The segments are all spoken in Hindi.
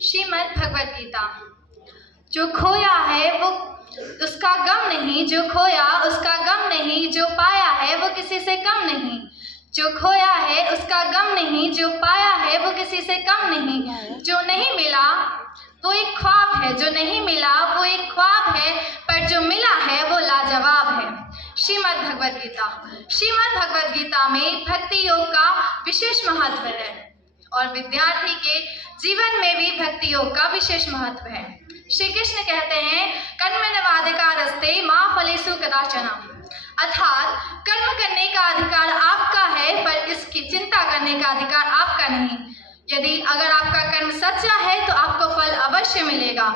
श्रीमद् भगवद गीता। जो खोया है वो उसका गम नहीं, जो खोया उसका गम नहीं, जो पाया है वो किसी से कम नहीं। जो खोया है उसका गम नहीं, जो पाया है वो किसी से कम नहीं। जो नहीं मिला वो एक ख्वाब है, जो नहीं मिला वो एक ख्वाब है, पर जो मिला है वो लाजवाब है। श्रीमद् भगवद गीता। श्रीमद् भगवद गीता में भक्ति योग का विशेष महत्व है और विद्यार्थी के जीवन में भी भक्ति योग का विशेष महत्व है। श्री कृष्ण कहते हैं कर्मण्येवाधिकारस्ते मा फलेषु कदाचन, अर्थात कर्म करने का अधिकार आपका है पर इसकी चिंता करने का अधिकार आपका नहीं। यदि अगर आपका कर्म सच्चा है तो आपको फल अवश्य मिलेगा।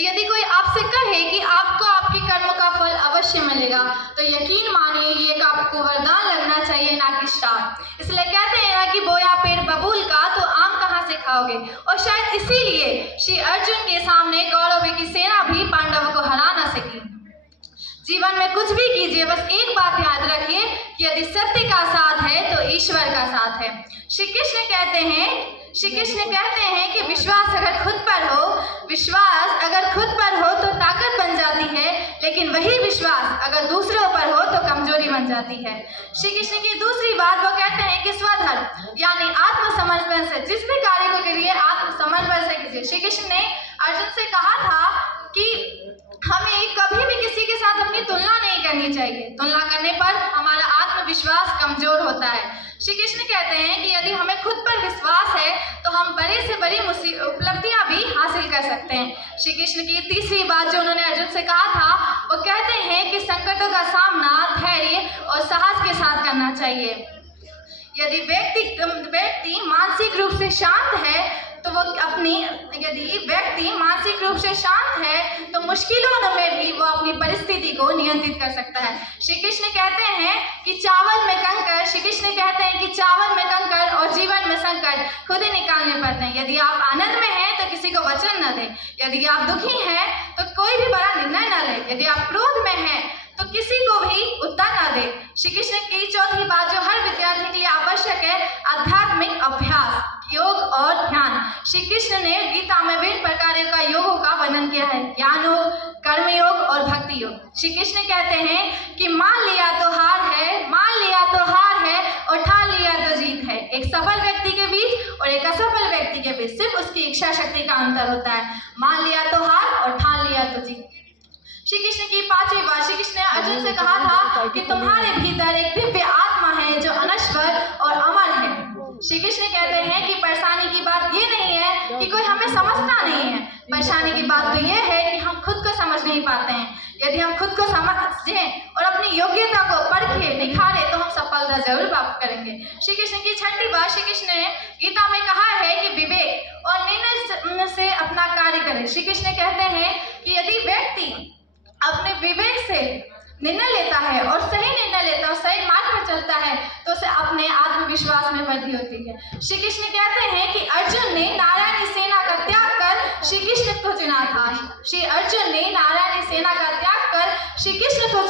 यदि कोई आपसे कहे कि आपको आपके कर्म का फल अवश्य मिलेगा तो यकीन मानिए ये आपको वरदान लगना चाहिए, ना कि श्राप। इसलिए कहते हैं ना कि बोया पेड़ बबूल का तो आम कहाँ से खाओगे। और शायद इसीलिए श्री अर्जुन के सामने कौरवों की सेना भी पांडवों को हरा न सकी। जीवन में कुछ भी कीजिए, बस एक बात याद रखिए कि यदि सत्य का साथ है तो ईश्वर का साथ है। श्री कृष्ण कहते हैं कि विश्वास अगर खुद पर हो तो ताकत बन जाती है, लेकिन वही विश्वास अगर दूसरों पर हो तो कमजोरी बन जाती है। श्री कृष्ण की दूसरी बात वो कहते हैं कि स्वधर्म यानी आत्मसमर्पण से जिस भी कार्य को करिए आत्मसमर्पण से कीजिए। श्री कृष्ण ने अर्जुन से कहा था कि हमें कभी भी किसी के साथ अपनी तुलना नहीं करनी चाहिए। तुलना करने पर हमारा आत्मविश्वास कमजोर होता है। श्री कृष्ण कहते हैं कि यदि हमें खुद पर विश्वास है तो हम बड़ी से बड़ी उपलब्धियां भी हासिल कर सकते हैं। श्री कृष्ण की तीसरी बात जो उन्होंने अर्जुन से कहा था वो कहते हैं कि संकटों का सामना धैर्य और साहस के साथ करना चाहिए। यदि व्यक्ति मानसिक रूप से शांत है तो मुश्किलों में भी वो अपनी परिस्थिति को नियंत्रित कर सकता है। श्री कृष्ण कहते हैं कि चावल में कंकर और जीवन में संकट खुद ही निकालने पड़ते हैं। यदि आप आनंद में हैं तो किसी को वचन न दें, यदि आप दुखी हैं तो कोई भी बड़ा निर्णय न लें, यदि आप क्रोध में हैं तो किसी को भी उत्तर न दे। श्री कृष्ण की चौथी बात जो हर विद्यार्थी के लिए आवश्यक है, आध्यात्मिक अभ्यास, योग और ध्यान। श्री कृष्ण ने गीता में विभिन्न प्रकार का योगों का वर्णन किया है, ज्ञान योग, कर्म योग और भक्ति योग। श्री कृष्ण कहते हैं कि मान लिया तो हार है और ठान लिया तो जीत है। एक सफल व्यक्ति के बीच और एक असफल व्यक्ति के बीच सिर्फ उसकी इच्छा शक्ति का अंतर होता है। मान लिया तो हार और ठान लिया तो जीत। श्री कृष्ण की पांचवी बार श्री कृष्ण ने अर्जुन से कहा था कि तुम्हारे भीतर एक दिव्य आत्मा है जो अनश्वर और अमर है। श्री कृष्ण कहते हैं कि परेशानी की बात ये नहीं है कि कोई हमें समझता नहीं है, परेशानी की बात तो ये है कि हम खुद को समझ नहीं पाते हैं। यदि हम खुद को समझें और अपनी योग्यता को परखें, निखारें तो हम सफलता जरूर प्राप्त करेंगे। श्री कृष्ण की छठी बार श्री कृष्ण ने गीता में कहा है कि विवेक और निर्णय से अपना कार्य करें। श्री कृष्ण कहते हैं कि यदि व्यक्ति अपने विवेक से निर्णय लेता है और सही निर्णय लेता है और सही मार्ग पर चलता है तो उसे अपने आत्मविश्वास में वृद्धि होती है। श्री कृष्ण कहते हैं कि अर्जुन ने नारायणी सेना का त्याग कर श्री कृष्ण को चुना था। श्री अर्जुन ने नारायणी सेना का त्याग कर श्री कृष्ण को